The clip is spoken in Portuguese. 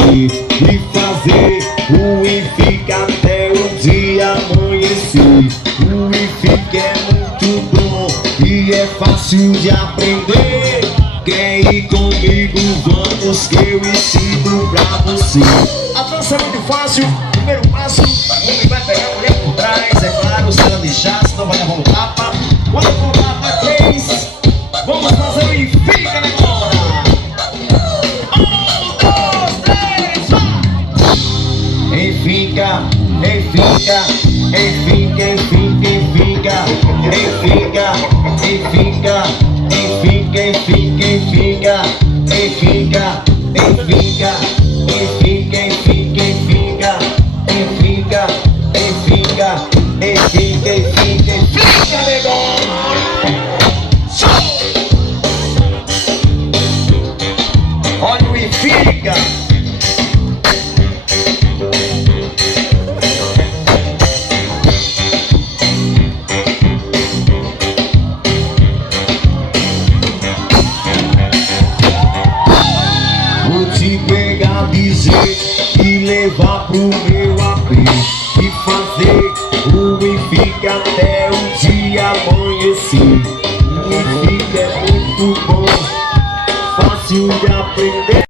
acontecer e fazer o e fica até o dia amanhecer. O e fica é muito bom e é fácil de aprender. Quer ir comigo? Vamos que eu ensino pra você. A dança é muito fácil. Primeiro passo, o homem vai pegar a mulher por trás. É claro, se ela deixar, senão vai levar um tapa. Quando contar pra 3, vamos fazer o e fica na hora. 1, 2, 3, vai! E fica, e fica, e fica, e fica, e fica, e fica, e fica, e fica, e fica, e fica, e fica, e fica, e fica, e fica, e fica, e fica, e fica, e fica, e fica, e fica, negão. Olha o e fica. Vou te pegar, dizer e levar pro meu AP e fazer o e fica até o dia amanhecer. O e fica é muito bom, fácil de aprender.